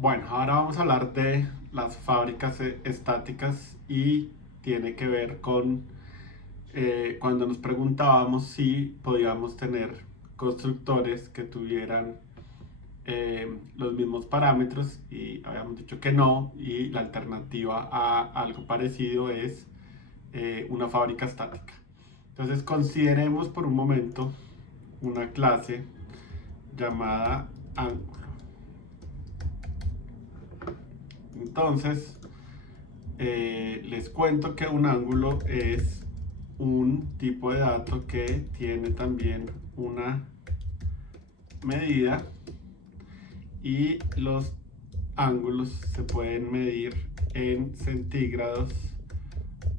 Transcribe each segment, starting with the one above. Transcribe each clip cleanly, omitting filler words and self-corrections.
Bueno, ahora vamos a hablar de las fábricas estáticas y tiene que ver con cuando nos preguntábamos si podíamos tener constructores que tuvieran los mismos parámetros y habíamos dicho que no y la alternativa a algo parecido es una fábrica estática. Entonces consideremos por un momento una clase llamada ángulo. Entonces, les cuento que un ángulo es un tipo de dato que tiene también una medida y los ángulos se pueden medir en centígrados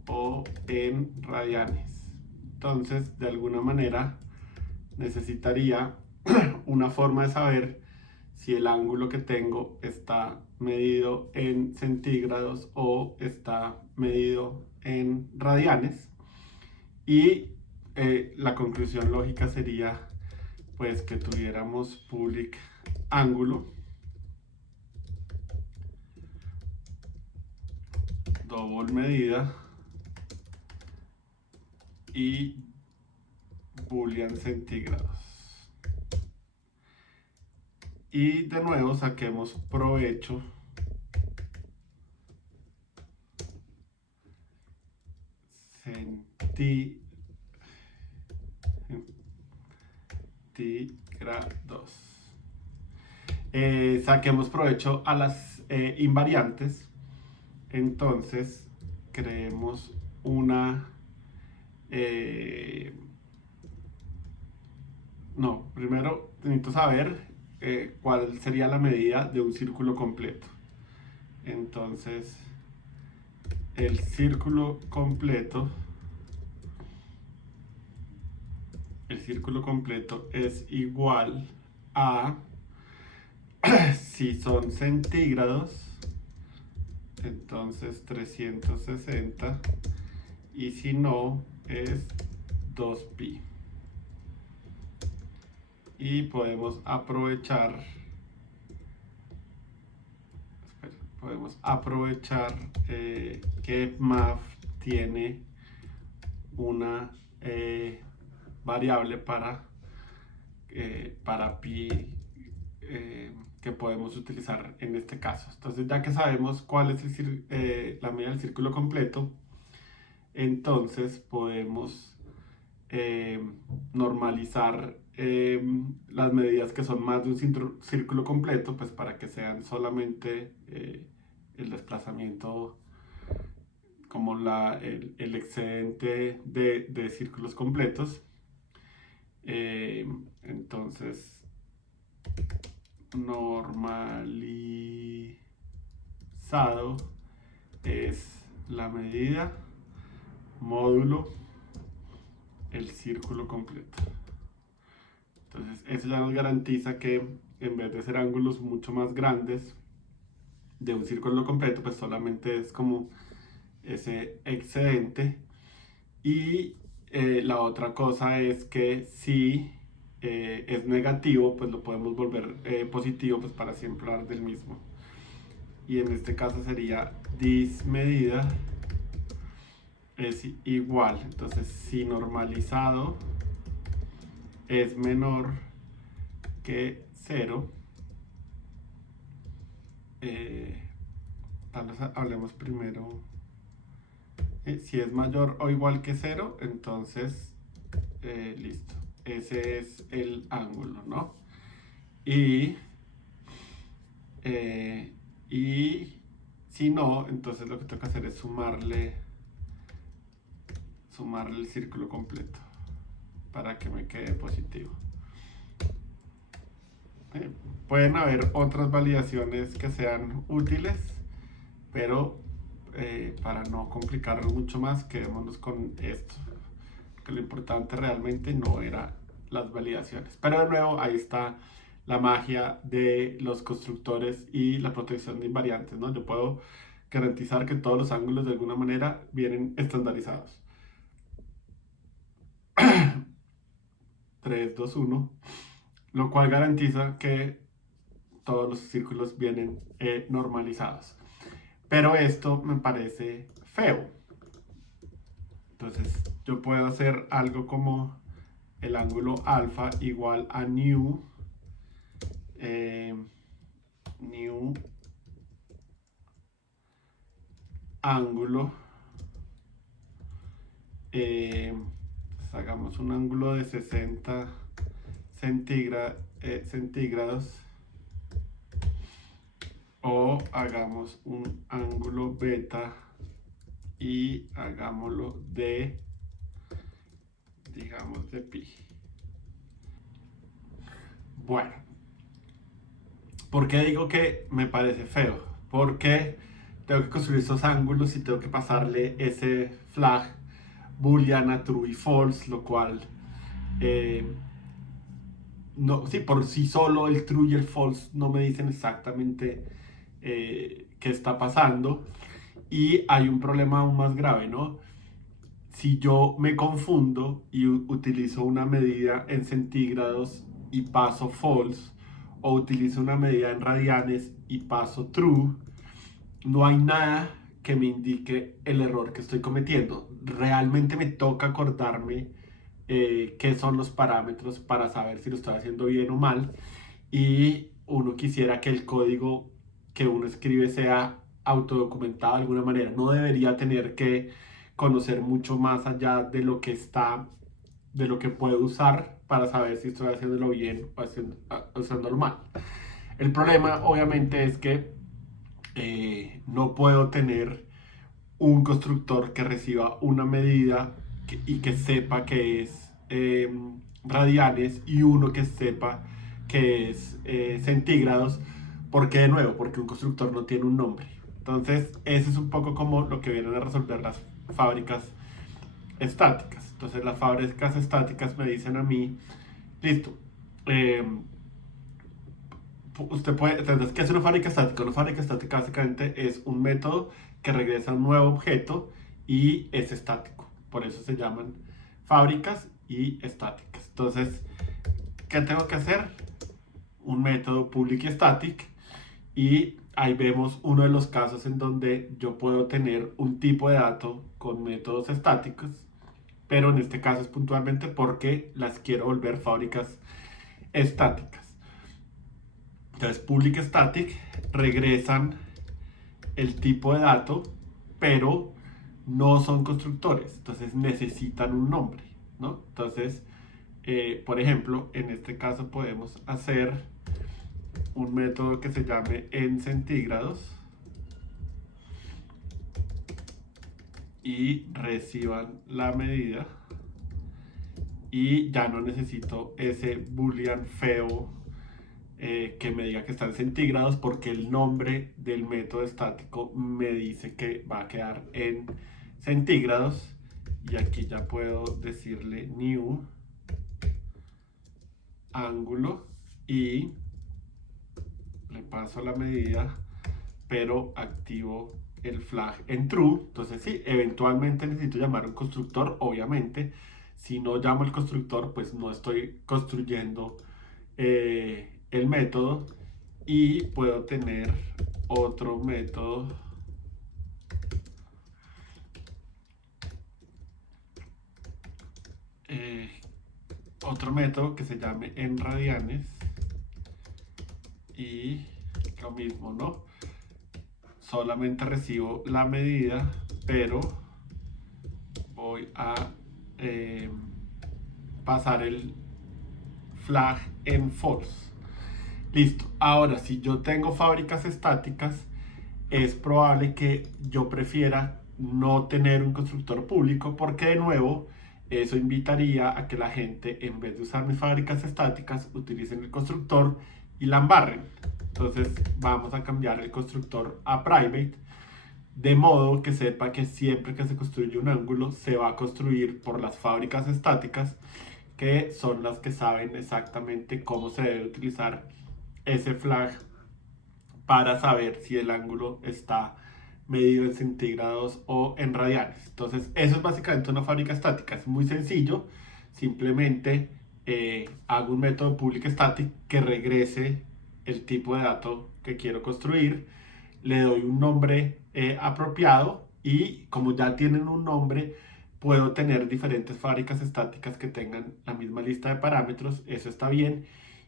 o en radianes. Entonces, de alguna manera, necesitaría una forma de saber si el ángulo que tengo está medido en centígrados o está medido en radianes. Y la conclusión lógica sería pues que tuviéramos public ángulo double medida y boolean centígrados. Y de nuevo saquemos provecho centígrados. Saquemos provecho a las invariantes. Entonces creemos una no, primero necesito saber cuál sería la medida de un círculo completo. Entonces, el círculo completo es igual a, si son centígrados, entonces 360, y si no, es 2pi. Y podemos aprovechar que math tiene una variable para pi que podemos utilizar en este caso. Entonces, ya que sabemos cuál es la medida del círculo completo, entonces podemos eh, normalizar las medidas que son más de un círculo completo, pues para que sean solamente el desplazamiento como el excedente de círculos completos. Entonces, normalizado es la medida módulo el círculo completo. Entonces, eso ya nos garantiza que en vez de ser ángulos mucho más grandes de un círculo completo, pues solamente es como ese excedente. Y la otra cosa es que si es negativo, pues lo podemos volver positivo, pues para siempre hablar del mismo. Y en este caso sería dismedida es igual. Entonces, si normalizado es menor que 0, tal vez hablemos primero. Si es mayor o igual que 0, entonces listo. Ese es el ángulo, ¿no? Y, eh, y si no, entonces lo que tengo que hacer es sumarle el círculo completo para que me quede positivo. Eh, Pueden haber otras validaciones que sean útiles, pero para no complicarlo mucho más, quedémonos con esto. Que lo importante realmente no era las validaciones. Pero de nuevo, ahí está la magia de los constructores y la protección de invariantes, ¿no? Yo puedo garantizar que todos los ángulos de alguna manera vienen estandarizados. 3, 2, 1, lo cual garantiza que todos los círculos vienen normalizados. Pero esto me parece feo. Entonces yo puedo hacer algo como el ángulo alfa igual a new ángulo, hagamos un ángulo de 60 centígrados, o hagamos un ángulo beta y hagámoslo de, digamos, de pi. Bueno, ¿por qué digo que me parece feo? Porque tengo que construir esos ángulos y tengo que pasarle ese flag boolean a true y false, lo cual no, sí, por sí solo el true y el false no me dicen exactamente qué está pasando. Y hay un problema aún más grave, ¿no? Si yo me confundo y utilizo una medida en centígrados y paso false, o utilizo una medida en radianes y paso true, no hay nada que me indique el error que estoy cometiendo. Realmente me toca acordarme qué son los parámetros para saber si lo estoy haciendo bien o mal. Y uno quisiera que el código que uno escribe sea autodocumentado de alguna manera. No debería tener que conocer mucho más allá de lo que está, de lo que puedo usar para saber si estoy haciéndolo bien o haciéndolo mal. El problema obviamente es que no puedo tener un constructor que reciba una medida y que sepa que es radianes, y uno que sepa que es centígrados. ¿Por qué de nuevo? Porque un constructor no tiene un nombre. Entonces, ese es un poco como lo que vienen a resolver las fábricas estáticas. Entonces, las fábricas estáticas me dicen a mí, listo, usted puede, entonces, ¿qué es una fábrica estática? Una fábrica estática básicamente es un método que regresa a un nuevo objeto y es estático. Por eso se llaman fábricas y estáticas. Entonces, ¿qué tengo que hacer? Un método public static, y ahí vemos uno de los casos en donde yo puedo tener un tipo de dato con métodos estáticos, pero en este caso es puntualmente porque las quiero volver fábricas estáticas. Entonces, public static regresan el tipo de dato, pero no son constructores, entonces necesitan un nombre, ¿no? Entonces, por ejemplo, en este caso podemos hacer un método que se llame en centígrados y reciban la medida, y ya no necesito ese boolean feo que me diga que está en centígrados, porque el nombre del método estático me dice que va a quedar en centígrados. Y aquí ya puedo decirle new ángulo y le paso la medida, pero activo el flag en true. Entonces sí, eventualmente necesito llamar a un constructor, obviamente. Si no llamo al constructor, pues no estoy construyendo el método. Y puedo tener otro método que se llame en radianes, y lo mismo, ¿no? Solamente recibo la medida, pero voy a pasar el flag en false. Listo. Ahora, si yo tengo fábricas estáticas, es probable que yo prefiera no tener un constructor público, porque de nuevo eso invitaría a que la gente, en vez de usar mis fábricas estáticas, utilicen el constructor y la embarren. Entonces vamos a cambiar el constructor a private, de modo que sepa que siempre que se construye un ángulo se va a construir por las fábricas estáticas, que son las que saben exactamente cómo se debe utilizar ese flag para saber si el ángulo está medido en centígrados o en radianes. Entonces, eso es básicamente una fábrica estática. Es muy sencillo. Simplemente hago un método public static que regrese el tipo de dato que quiero construir, le doy un nombre apropiado y como ya tienen un nombre, puedo tener diferentes fábricas estáticas que tengan la misma lista de parámetros, eso está bien.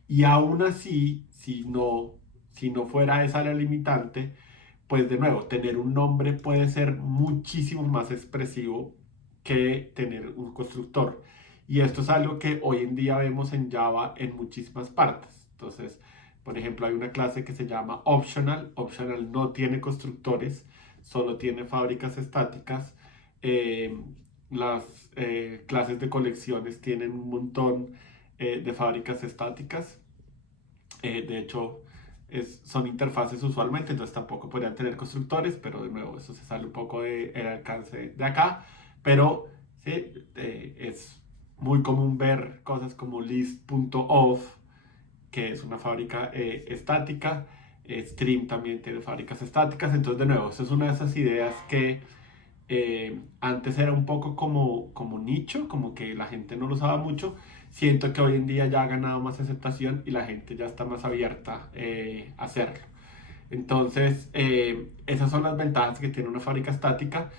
Y aún así, si no fuera esa la limitante, pues de nuevo, tener un nombre puede ser muchísimo más expresivo que tener un constructor. Y esto es algo que hoy en día vemos en Java en muchísimas partes. Entonces, por ejemplo, hay una clase que se llama Optional. Optional no tiene constructores, solo tiene fábricas estáticas. Eh, las clases de colecciones tienen un montón de fábricas estáticas. De hecho, son interfaces usualmente, entonces tampoco podrían tener constructores, pero de nuevo, eso se sale un poco del alcance de acá. Pero sí, es muy común ver cosas como list.off, que es una fábrica estática. Stream también tiene fábricas estáticas. Entonces, de nuevo, eso es una de esas ideas que antes era un poco como nicho, como que la gente no lo usaba mucho. Siento que hoy en día ya ha ganado más aceptación y la gente ya está más abierta a hacerlo. Entonces, esas son las ventajas que tiene una fábrica estática.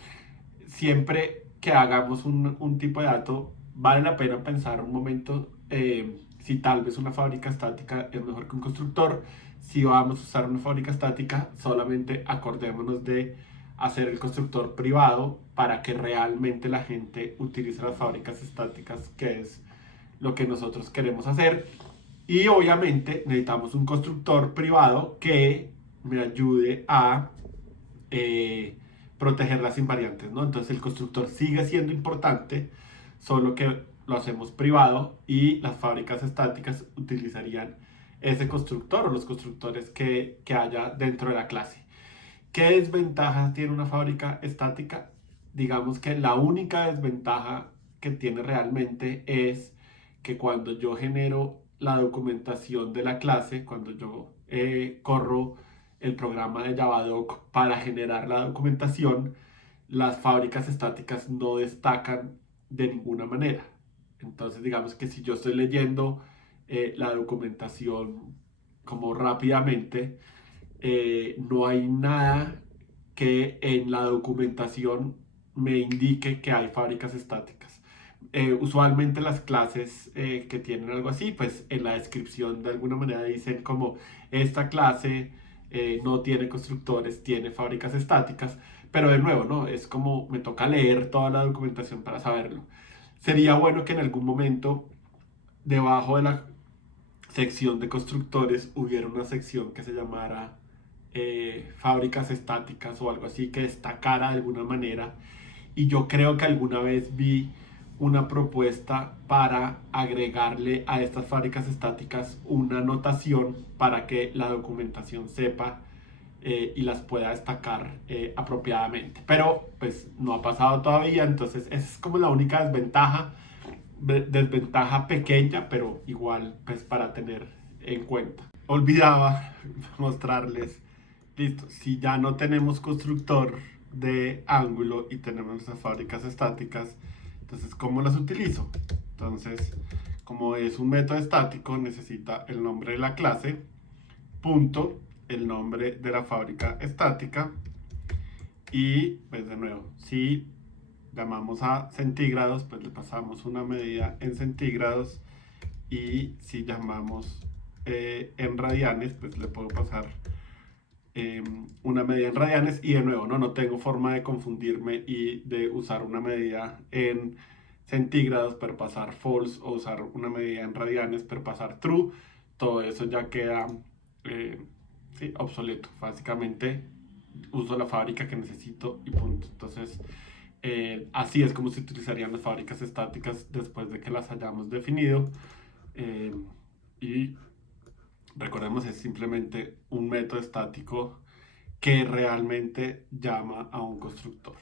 Siempre que hagamos un tipo de dato, vale la pena pensar un momento si tal vez una fábrica estática es mejor que un constructor. Si vamos a usar una fábrica estática, solamente acordémonos de hacer el constructor privado para que realmente la gente utilice las fábricas estáticas, que es lo que nosotros queremos hacer. Y obviamente necesitamos un constructor privado que me ayude a proteger las invariantes, ¿no? Entonces el constructor sigue siendo importante, solo que lo hacemos privado y las fábricas estáticas utilizarían ese constructor o los constructores que haya dentro de la clase. ¿Qué desventajas tiene una fábrica estática? Digamos que la única desventaja que tiene realmente es que cuando yo genero la documentación de la clase, cuando yo corro el programa de Javadoc para generar la documentación, las fábricas estáticas no destacan de ninguna manera. Entonces, digamos que si yo estoy leyendo la documentación como rápidamente, no hay nada que en la documentación me indique que hay fábricas estáticas. Usualmente las clases que tienen algo así, pues en la descripción de alguna manera dicen como esta clase no tiene constructores, tiene fábricas estáticas, pero de nuevo, ¿no? Es como me toca leer toda la documentación para saberlo. Sería bueno que en algún momento debajo de la sección de constructores hubiera una sección que se llamara fábricas estáticas o algo así que destacara de alguna manera. Y yo creo que alguna vez vi una propuesta para agregarle a estas fábricas estáticas una notación para que la documentación sepa y las pueda destacar apropiadamente. Pero pues no ha pasado todavía, entonces esa es como la única desventaja pequeña, pero igual pues para tener en cuenta. Olvidaba mostrarles, listo, si ya no tenemos constructor de ángulo y tenemos nuestras fábricas estáticas, entonces ¿cómo las utilizo? Entonces, como es un método estático, necesita el nombre de la clase, punto, el nombre de la fábrica estática y pues de nuevo, si llamamos a centígrados, pues le pasamos una medida en centígrados y si llamamos en radianes, pues le puedo pasar una medida en radianes y de nuevo, no tengo forma de confundirme y de usar una medida en centígrados pero pasar false o usar una medida en radianes pero pasar true. Todo eso ya queda sí, obsoleto. Básicamente uso la fábrica que necesito y punto. Entonces, así es como se utilizarían las fábricas estáticas después de que las hayamos definido. Y recordemos, es simplemente un método estático que realmente llama a un constructor.